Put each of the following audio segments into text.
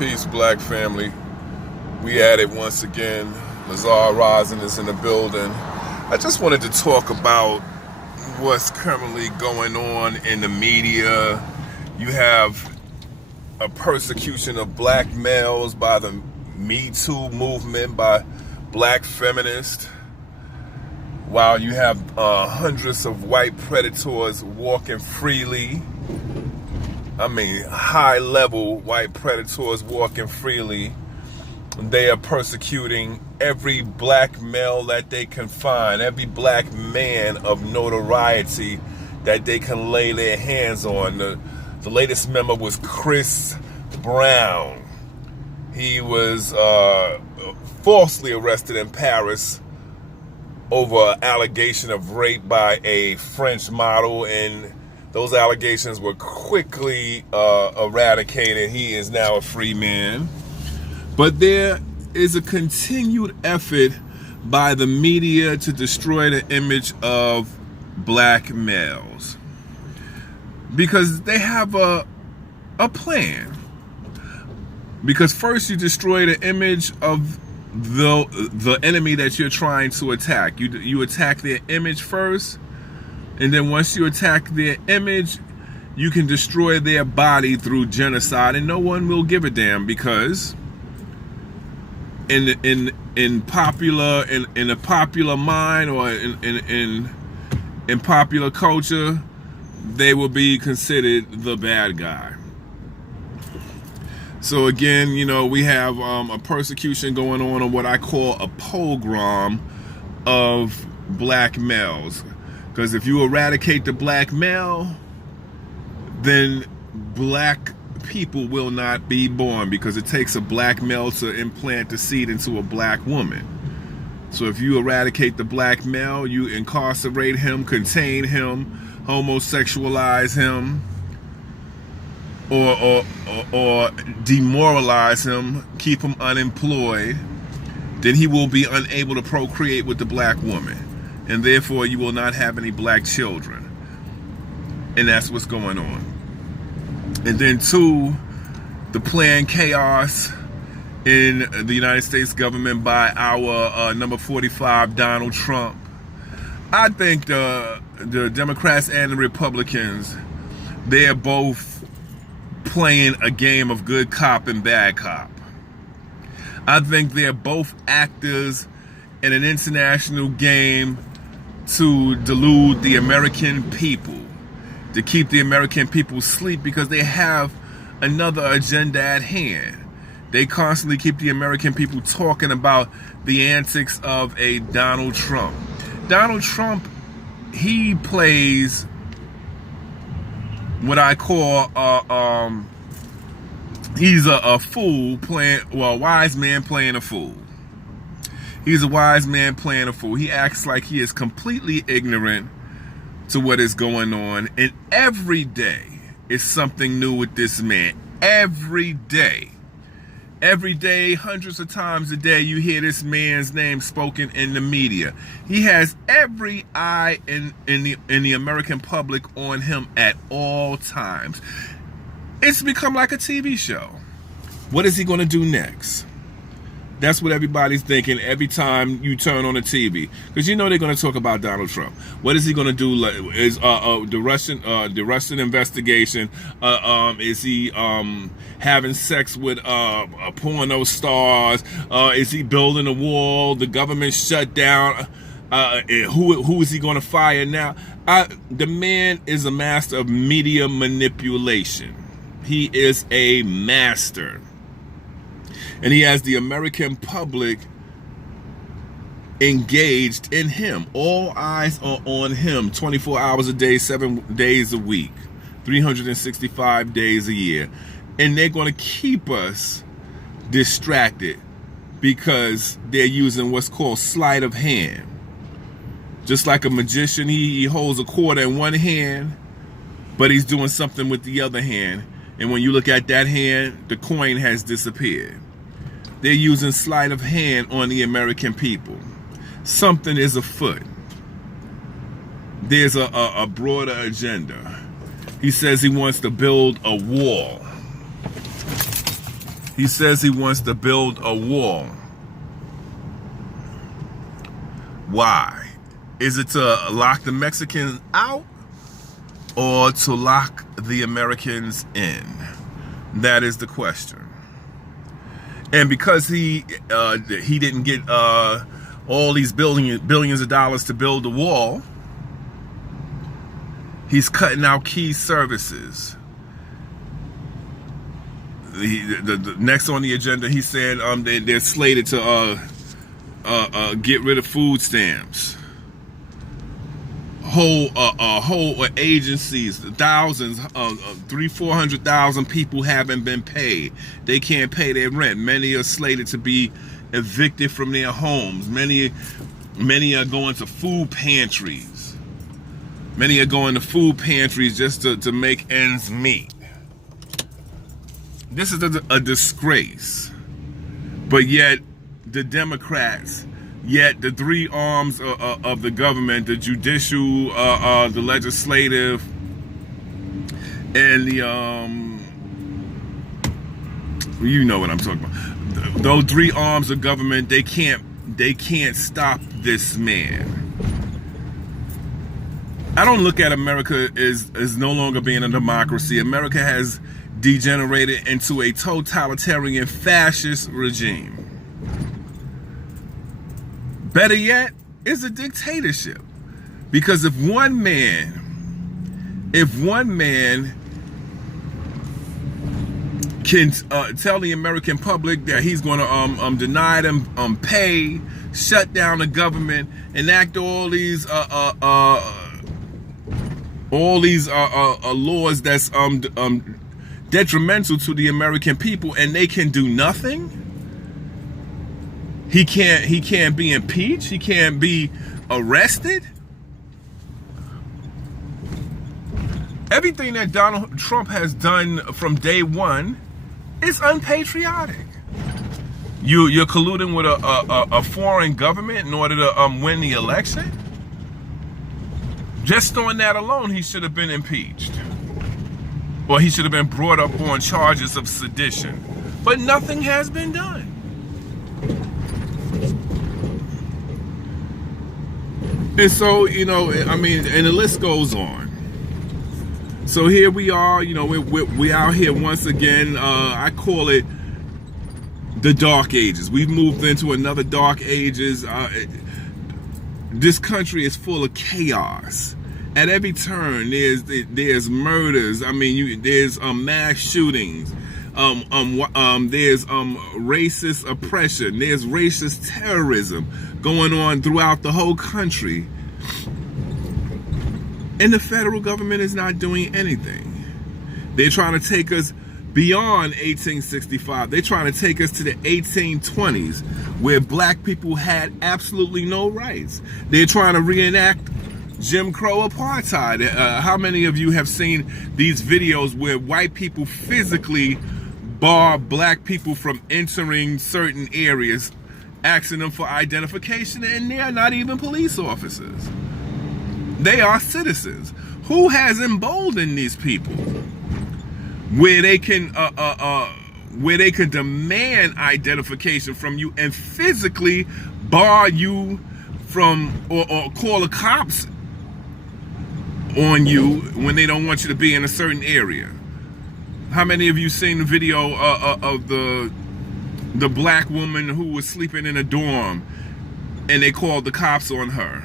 Peace, black family. We at it once again. Lasar Rising is in the building. I just wanted to talk about what's currently going on in the media. You have a persecution of black males by the Me Too movement, by black feminists, while you have hundreds of white predators walking freely. I mean, high-level white predators walking freely. They are persecuting every black male that they can find, every black man of notoriety that they can lay their hands on. The latest member was Chris Brown. He was falsely arrested in Paris over an allegation of rape by a French model, and those allegations were quickly eradicated. He is now a free man. But there is a continued effort by the media to destroy the image of black males, because they have a plan. Because first you destroy the image of the enemy that you're trying to attack. You attack their image first, and then once you attack their image, you can destroy their body through genocide, and no one will give a damn, because in the popular mind, or in popular culture, they will be considered the bad guy. So again, you know, we have a persecution going on what I call a pogrom of black males. Because if you eradicate the black male, then black people will not be born, because it takes a black male to implant the seed into a black woman. So if you eradicate the black male, you incarcerate him, contain him, homosexualize him, or demoralize him, keep him unemployed, then he will be unable to procreate with the black woman. And therefore you will not have any black children. And that's what's going on. And then two, the planned chaos in the United States government by our number 45, Donald Trump. I think the Democrats and the Republicans, they're both playing a game of good cop and bad cop. I think they're both actors in an international game to delude the American people, to keep the American people asleep, because they have another agenda at hand. They constantly keep the American people talking about the antics of a Donald Trump. Donald Trump, he plays what I call he's a fool playing, well, a wise man playing a fool. He's a wise man playing a fool. He acts like he is completely ignorant to what is going on. And every day is something new with this man. Every day. Every day, hundreds of times a day, you hear this man's name spoken in the media. He has every eye in the American public on him at all times. It's become like a TV show. What is he going to do next? That's what everybody's thinking every time you turn on the TV, because you know they're going to talk about Donald Trump. What is he going to do? Is the Russian investigation? Is he having sex with porno stars? Is he building a wall? The government shut down. Who is he going to fire now? The man is a master of media manipulation. He is a master. And he has the American public engaged in him. All eyes are on him 24 hours a day, 7 days a week, 365 days a year. And they're going to keep us distracted, because they're using what's called sleight of hand. Just like a magician, he holds a quarter in one hand, but he's doing something with the other hand. And when you look at that hand, the coin has disappeared. They're using sleight of hand on the American people. Something is afoot. There's a broader agenda. He says he wants to build a wall. He says he wants to build a wall. Why? Is it to lock the Mexicans out or to lock the Americans in? That is the question. And because he didn't get all these billions of dollars to build the wall, he's cutting out key services. The next on the agenda, he said they're slated to get rid of food stamps. Whole agencies, thousands, 400,000 people haven't been paid. They can't pay their rent. Many are slated to be evicted from their homes. Many are going to food pantries. Many are going to food pantries just to make ends meet. This is a disgrace. But yet, the Democrats, yet the three arms of the government, the judicial, the legislative, and the you know what I'm talking about. Those three arms of government, they can't stop this man. I don't look at America as no longer being a democracy. America has degenerated into a totalitarian fascist regime. Better yet, it's a dictatorship. Because if one man can tell the American public that he's going to deny them pay, shut down the government, enact all these laws that's detrimental to the American people, and they can do nothing. He can't be impeached. He can't be arrested. Everything that Donald Trump has done from day one is unpatriotic. You're colluding with a foreign government in order to win the election. Just on that alone, he should have been impeached. Or he should have been brought up on charges of sedition. But nothing has been done. And so, I mean, and the list goes on. So here we are, we out here once again. I call it the dark ages. We've moved into another dark ages. This country is full of chaos. At every turn, there's murders. I mean, there's mass shootings. There's racist oppression. There's racist terrorism going on throughout the whole country. And the federal government is not doing anything. They're trying to take us beyond 1865. They're trying to take us to the 1820s, where black people had absolutely no rights. They're trying to reenact Jim Crow apartheid. How many of you have seen these videos where white people physically bar black people from entering certain areas, asking them for identification, and they are not even police officers. They are citizens. Who has emboldened these people where they can demand identification from you and physically bar you from or call the cops on you when they don't want you to be in a certain area? How many of you seen the video of the black woman who was sleeping in a dorm, and they called the cops on her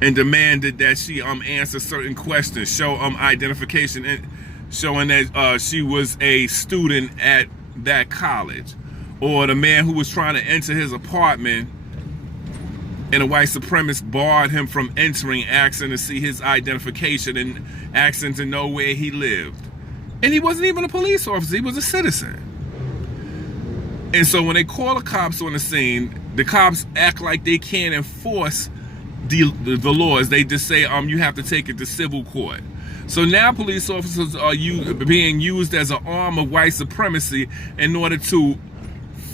and demanded that she answer certain questions, show identification, and showing that she was a student at that college? Or the man who was trying to enter his apartment, and a white supremacist barred him from entering, asking to see his identification and asking to know where he lived. And he wasn't even a police officer, he was a citizen. And so when they call the cops on the scene, the cops act like they can't enforce the laws. They just say, you have to take it to civil court. So now police officers are being used as an arm of white supremacy in order to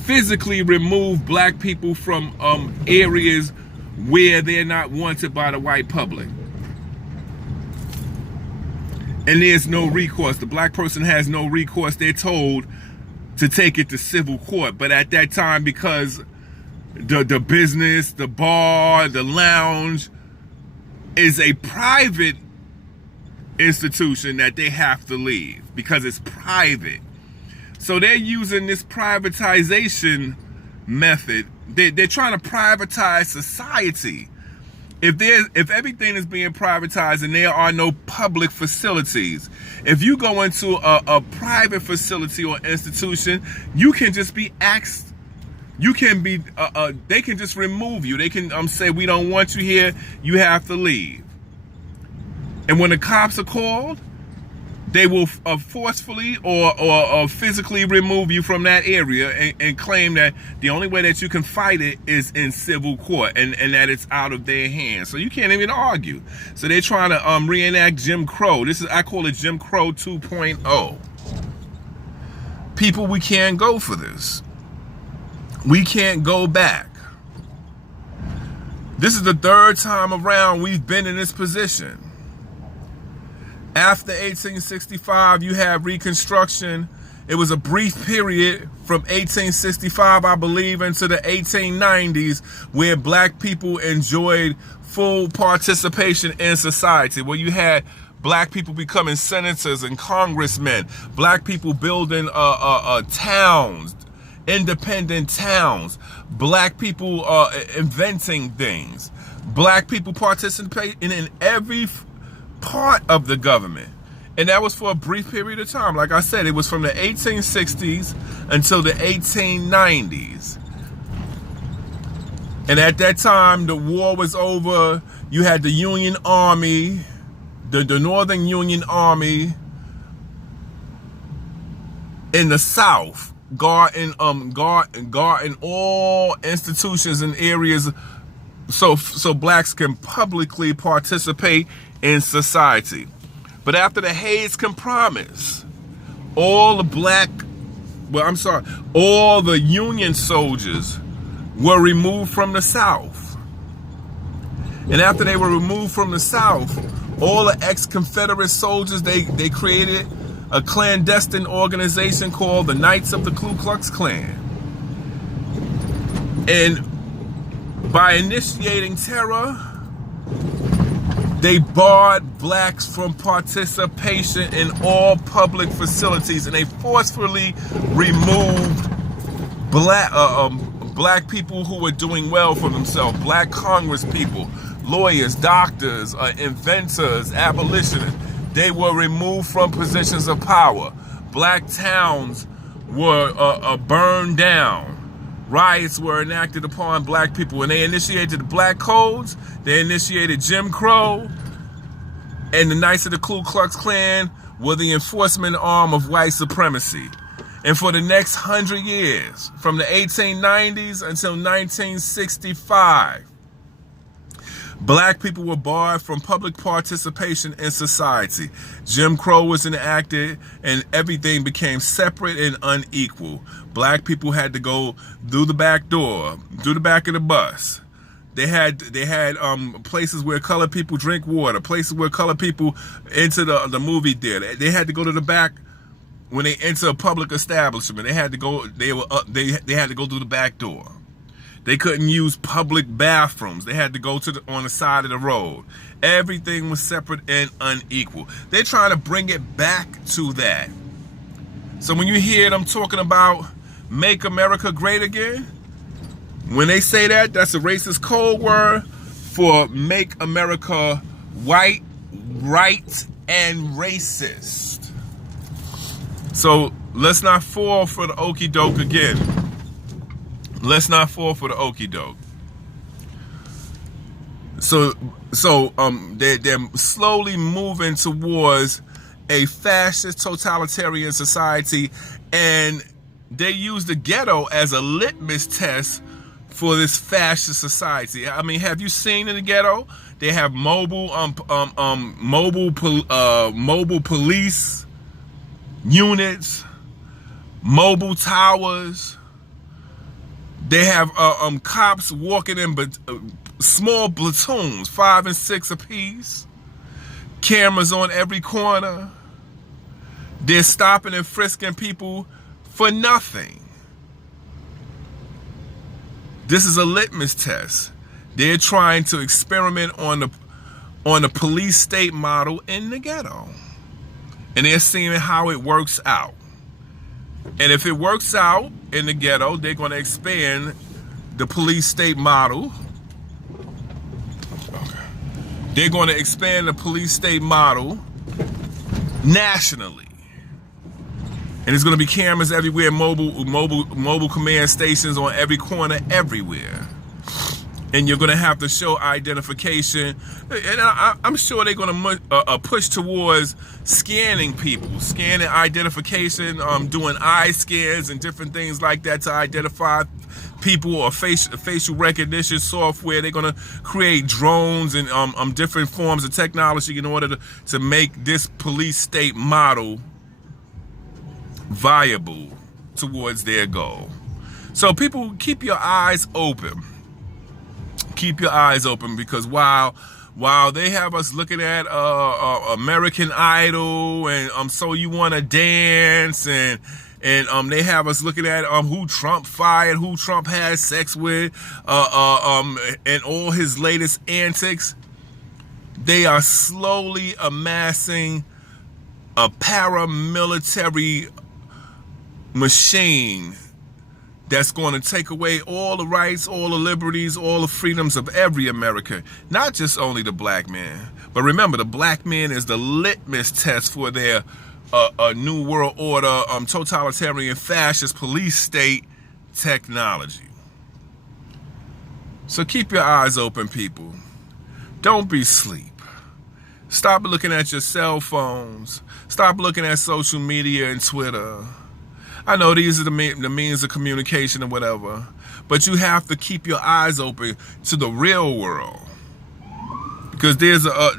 physically remove black people from areas where they're not wanted by the white public. And there's no recourse. The black person has no recourse. They're told to take it to civil court. But at that time, because the business, the bar, the lounge is a private institution that they have to leave because it's private. So they're using this privatization method. They're trying to privatize society. If everything is being privatized and there are no public facilities, if you go into a private facility or institution, you can just be asked. You can be. They can just remove you. They can say, "We don't want you here. You have to leave." And when the cops are called, they will forcefully or physically remove you from that area and claim that the only way that you can fight it is in civil court and that it's out of their hands. So you can't even argue. So they're trying to reenact Jim Crow. I call it Jim Crow 2.0. People, we can't go for this. We can't go back. This is the third time around we've been in this position. After 1865, you have Reconstruction. It was a brief period from 1865, I believe, into the 1890s, where black people enjoyed full participation in society, where you had black people becoming senators and congressmen, black people building towns, independent towns, black people inventing things, black people participating in every part of the government. And that was for a brief period of time. Like I said, it was from the 1860s until the 1890s. And at that time, the war was over. You had the Union Army, the Northern Union Army in the South, guarding all institutions and areas so blacks can publicly participate in society. But after the Hayes Compromise, all the Union soldiers were removed from the South. And after they were removed from the South, all the ex-Confederate soldiers, they created a clandestine organization called the Knights of the Ku Klux Klan. And by initiating terror, they barred blacks from participation in all public facilities, and they forcefully removed black people who were doing well for themselves, black Congress people, lawyers, doctors, inventors, abolitionists. They were removed from positions of power. Black towns were burned down. Riots were enacted upon black people. When they initiated the black codes, they initiated Jim Crow, and the Knights of the Ku Klux Klan were the enforcement arm of white supremacy. And for the next 100 years, from the 1890s until 1965, black people were barred from public participation in society. Jim Crow was enacted and everything became separate and unequal. Black people had to go through the back door, through the back of the bus. They had places where colored people drink water, places where colored people enter the movie theater. They had to go to the back when they enter a public establishment. They had to go. They had to go through the back door. They couldn't use public bathrooms. They had to go on the side of the road. Everything was separate and unequal. They're trying to bring it back to that. So when you hear them talking about "Make America Great Again," when they say that, that's a racist code word for "Make America White, Right, and Racist." So let's not fall for the okie doke again. Let's not fall for the okie doke. So they're slowly moving towards a fascist totalitarian society, and they use the ghetto as a litmus test for this fascist society. I mean, have you seen in the ghetto? They have mobile police units, mobile towers. They have cops walking in small platoons, 5 and 6 apiece. Cameras on every corner. They're stopping and frisking people for nothing. This is a litmus test. They're trying to experiment on the police state model in the ghetto. And they're seeing how it works out. And if it works out in the ghetto, they're going to expand the police state model. Okay. They're going to expand the police state model nationally. And there's going to be cameras everywhere, mobile command stations on every corner, everywhere. And you're going to have to show identification. And I'm sure they're going to push towards scanning people, scanning identification, doing eye scans and different things like that to identify people, or facial recognition software. They're going to create drones and different forms of technology in order to make this police state model viable towards their goal. So people, keep your eyes open. Keep your eyes open, because while they have us looking at American Idol and So You Wanna Dance and they have us looking at who Trump fired, who Trump had sex with, and all his latest antics, they are slowly amassing a paramilitary machine that's going to take away all the rights, all the liberties, all the freedoms of every American, not just only the black man. But remember, the black man is the litmus test for their New World Order, totalitarian fascist police state technology. So keep your eyes open, people. Don't be asleep. Stop looking at your cell phones. Stop looking at social media and Twitter. I know these are the means of communication or whatever, but you have to keep your eyes open to the real world, because there's a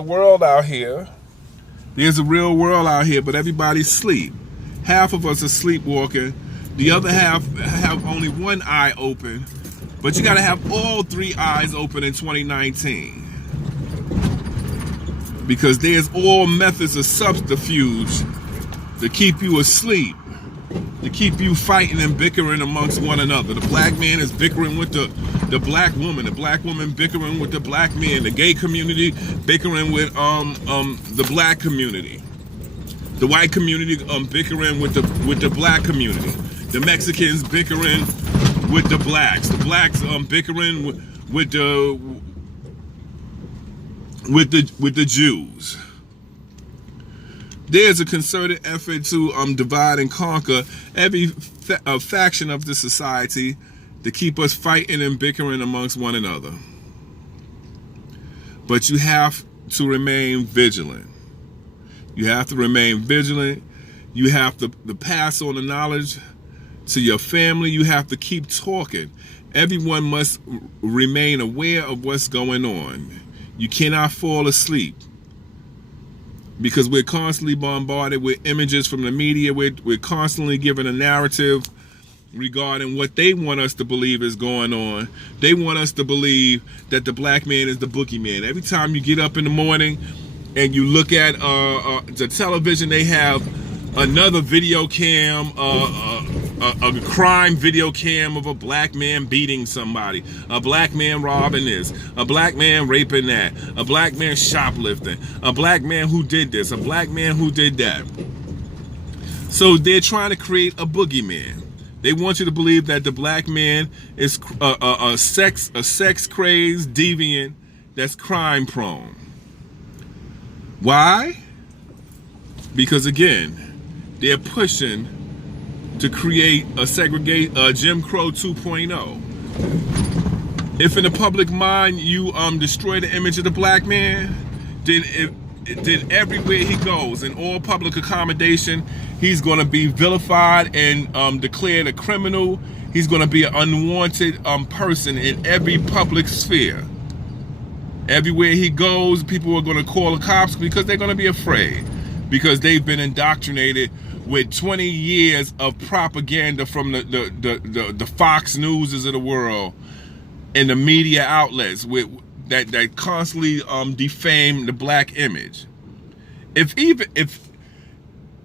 world out here. There's a real world out here, but everybody's asleep. Half of us are sleepwalking. The other half have only one eye open, but you got to have all three eyes open in 2019, because there's all methods of subterfuge to keep you asleep, to keep you fighting and bickering amongst one another. The black man is bickering with the black woman bickering with the black man, the gay community bickering with the black community, the white community bickering with the black community, the Mexicans bickering with the blacks bickering with the Jews. There's a concerted effort to divide and conquer every faction of the society to keep us fighting and bickering amongst one another. But you have to remain vigilant. You have to remain vigilant. You have to pass on the knowledge to your family. You have to keep talking. Everyone must remain aware of what's going on. You cannot fall asleep, because we're constantly bombarded with images from the media. We're constantly given a narrative regarding what they want us to believe is going on. They want us to believe that the black man is the boogeyman. Every time you get up in the morning and you look at the television, they have another video cam, a crime video cam of a black man beating somebody, a black man robbing this, a black man raping that, a black man shoplifting, a black man who did this, a black man who did that. So they're trying to create a boogeyman. They want you to believe that the black man is a sex crazed deviant that's crime prone. Why? Because again, they're pushing to create a Jim Crow 2.0. If in the public mind you destroy the image of the black man, then everywhere he goes, in all public accommodation, he's going to be vilified and declared a criminal. He's going to be an unwanted person in every public sphere. Everywhere he goes, people are going to call the cops because they're going to be afraid, because they've been indoctrinated with 20 years of propaganda from the Fox Newses of the world and the media outlets that constantly defame the black image. If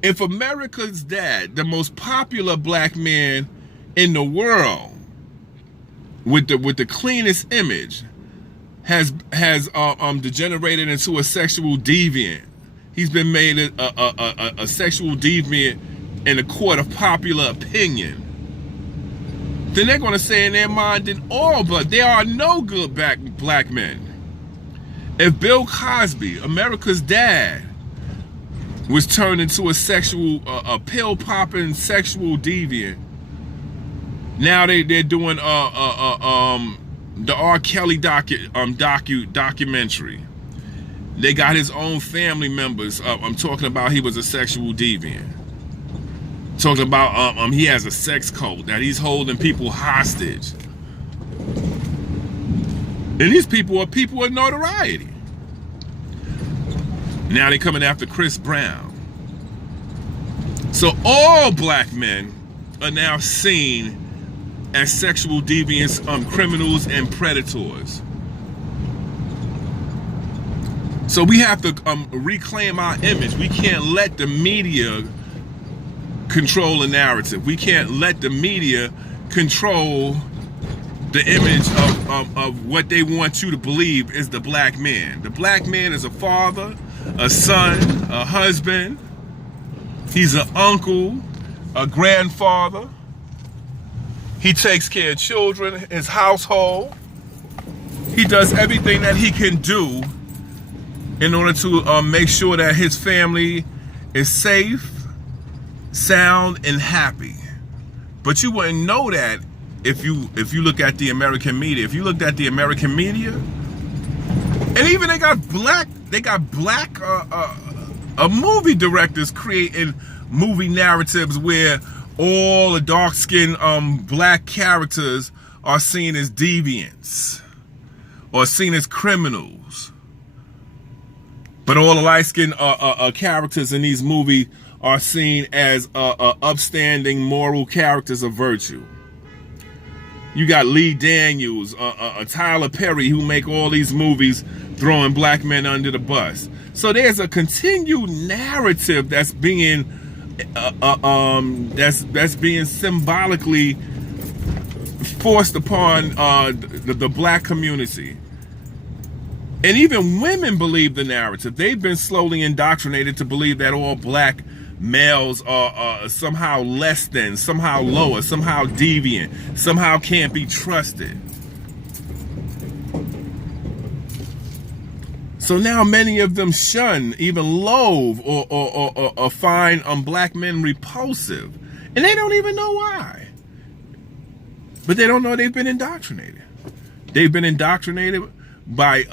If America's dad, the most popular black man in the world, with the cleanest image, has degenerated into a sexual deviant. He's been made a sexual deviant in the court of popular opinion. Then they're going to say in their mind, in all but there are no good black men. If Bill Cosby, America's dad, was turned into a sexual, a pill-popping sexual deviant, now they're doing the R. Kelly documentary. They got his own family members. I'm talking about he was a sexual deviant. Talking about he has a sex cult, that he's holding people hostage. And these people are people of notoriety. Now they're coming after Chris Brown. So all black men are now seen as sexual deviants, criminals, and predators. So we have to reclaim our image. We can't let the media control the narrative. We can't let the media control the image of what they want you to believe is the black man. The black man is a father, a son, a husband. He's an uncle, a grandfather. He takes care of children, his household. He does everything that he can do in order to make sure that his family is safe, sound, and happy. But you wouldn't know that if you look at the American media. If you looked at the American media, and even they got black movie directors creating movie narratives where all the dark-skinned black characters are seen as deviants or seen as criminals. But all the light-skinned characters in these movies are seen as upstanding moral characters of virtue. You got Lee Daniels, Tyler Perry, who make all these movies throwing black men under the bus. So there's a continued narrative that's being symbolically forced upon the black community. And even women believe the narrative. They've been slowly indoctrinated to believe that all black males are somehow less than, somehow lower, somehow deviant, somehow can't be trusted. So now many of them shun, even loathe, or find black men repulsive. And they don't even know why. But they don't know they've been indoctrinated. They've been indoctrinated by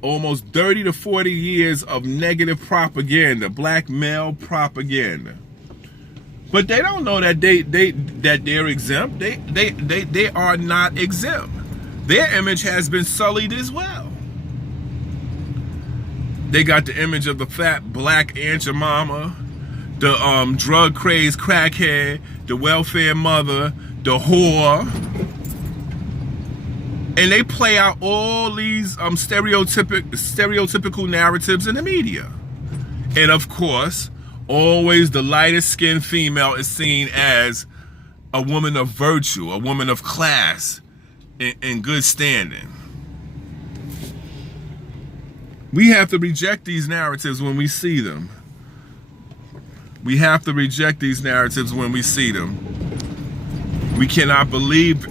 almost 30 to 40 years of negative propaganda, black male propaganda. But they don't know that they're exempt. They are not exempt. Their image has been sullied as well. They got the image of the fat black Aunt Jemima, the drug crazed crackhead, the welfare mother, the whore. And they play out all these stereotypical narratives in the media. And of course, always the lightest skinned female is seen as a woman of virtue, a woman of class, in good standing. We have to reject these narratives when we see them. We have to reject these narratives when we see them. We can't believe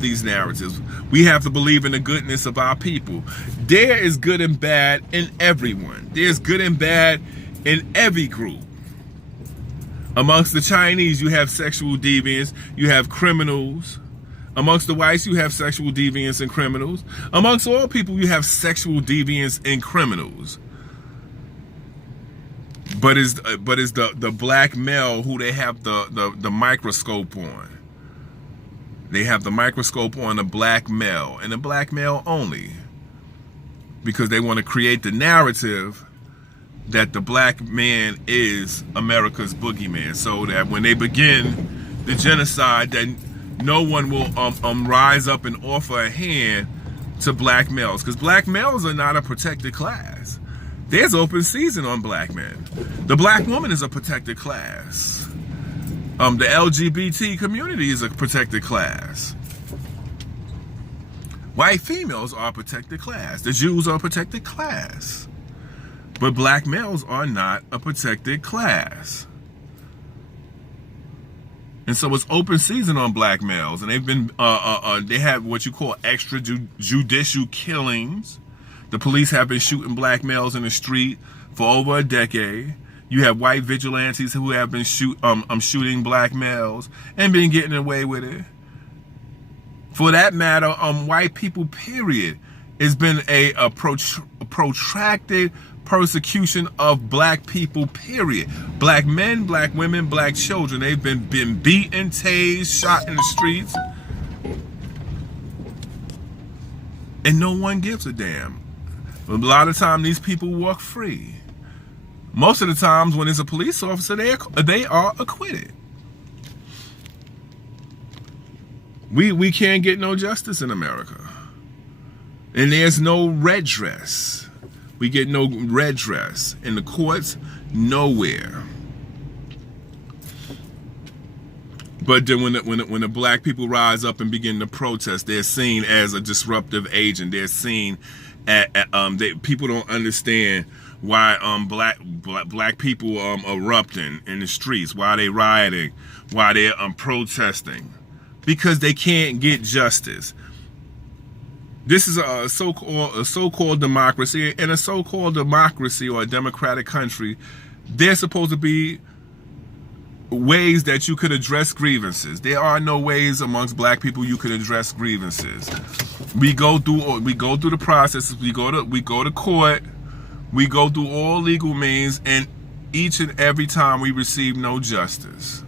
these narratives. We have to believe in the goodness of our people. There is good and bad in everyone. There's good and bad in every group. Amongst the Chinese, you have sexual deviants, you have criminals. Amongst the whites, you have sexual deviants and criminals. Amongst all people, you have sexual deviants and criminals. But it's the black male who they have the microscope on. They have the microscope on the black male, and the black male only, because they want to create the narrative that the black man is America's boogeyman, so that when they begin the genocide, that no one will rise up and offer a hand to black males, because black males are not a protected class. There's open season on black men. The black woman is a protected class. The LGBT community is a protected class. White females are a protected class. The Jews are a protected class. But black males are not a protected class. And so it's open season on black males. And they've been, they have what you call extrajudicial killings. The police have been shooting black males in the street for over a decade. You have white vigilantes who have been shooting black males and been getting away with it. For that matter, white people, period, has been a protracted persecution of black people, period. Black men, black women, black children, they've been beaten, tased, shot in the streets. And no one gives a damn. A lot of time these people walk free. Most of the times when it's a police officer, they are acquitted. We can't get no justice in America. And there's no redress. We get no redress. In the courts, nowhere. But then when the black people rise up and begin to protest, they're seen as a disruptive agent. They're seen people don't understand why black people erupting in the streets, why they rioting, why they're protesting. Because they can't get justice. This is a so-called democracy. In a so-called democracy or a democratic country, there's supposed to be ways that you could address grievances. There are no ways amongst black people you could address grievances. We go through the processes. We go to court. We go through all legal means, and each and every time we receive no justice.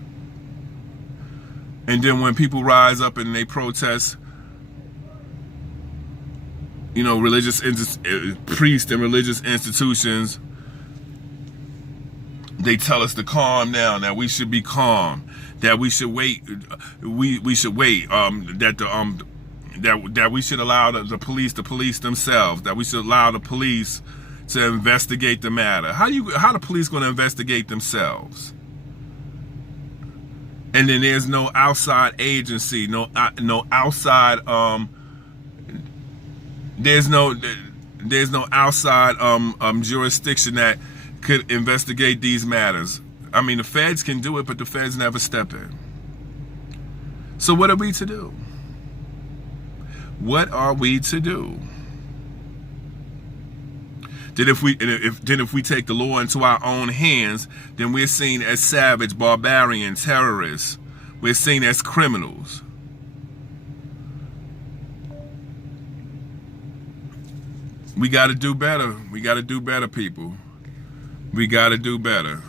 And then when people rise up and they protest, you know, priests and religious institutions, they tell us to calm down, that we should be calm, that we should wait, we should wait, that we should allow the police to police themselves, that we should allow the police to investigate the matter. How the police going to investigate themselves? And then there's no outside agency, no outside there's no outside jurisdiction that could investigate these matters. I mean, the feds can do it, but the feds never step in. So what are we to do? What are we to do? Then if we take the law into our own hands, then we're seen as savage, barbarian, terrorists. We're seen as criminals. We got to do better. We got to do better, people. We got to do better.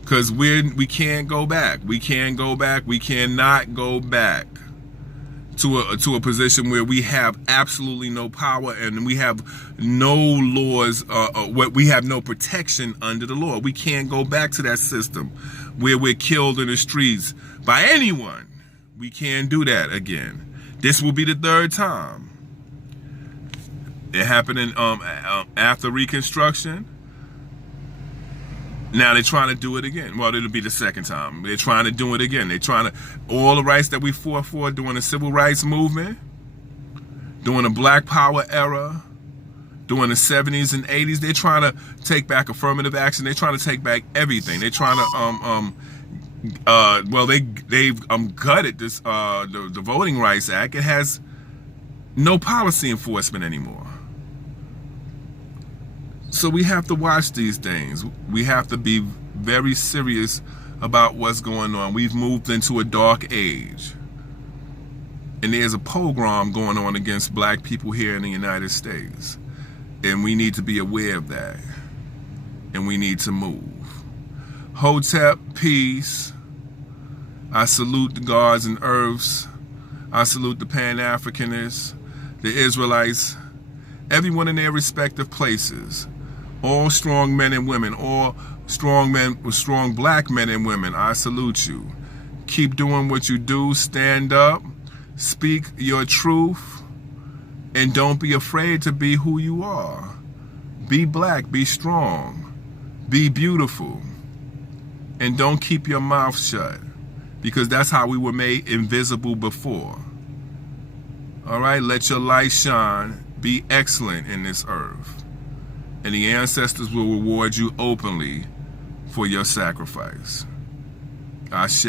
Because we can't go back. We can't go back. We cannot go back to a position where we have absolutely no power and we have no laws, we have no protection under the law. We can't go back to that system where we're killed in the streets by anyone. We can't do that again. This will be the third time. It happened after Reconstruction. Now they're trying to do it again. Well, it'll be the second time. They're trying to do it again. They're trying to, all the rights that we fought for during the civil rights movement, during the Black Power era, during the 70s and 80s, they're trying to take back affirmative action. They're trying to take back everything. They're trying to, they've gutted this, the Voting Rights Act. It has no policy enforcement anymore. So we have to watch these things. We have to be very serious about what's going on. We've moved into a dark age. And there's a pogrom going on against black people here in the United States. And we need to be aware of that. And we need to move. Hotep, peace. I salute the gods and earths. I salute the Pan-Africanists, the Israelites, everyone in their respective places. All strong men and women, all strong black men and women, I salute you. Keep doing what you do. Stand up. Speak your truth. And don't be afraid to be who you are. Be black, be strong, be beautiful, and don't keep your mouth shut, because that's how we were made invisible before. All right, let your light shine. Be excellent in this earth, and the ancestors will reward you openly for your sacrifice. Ashe.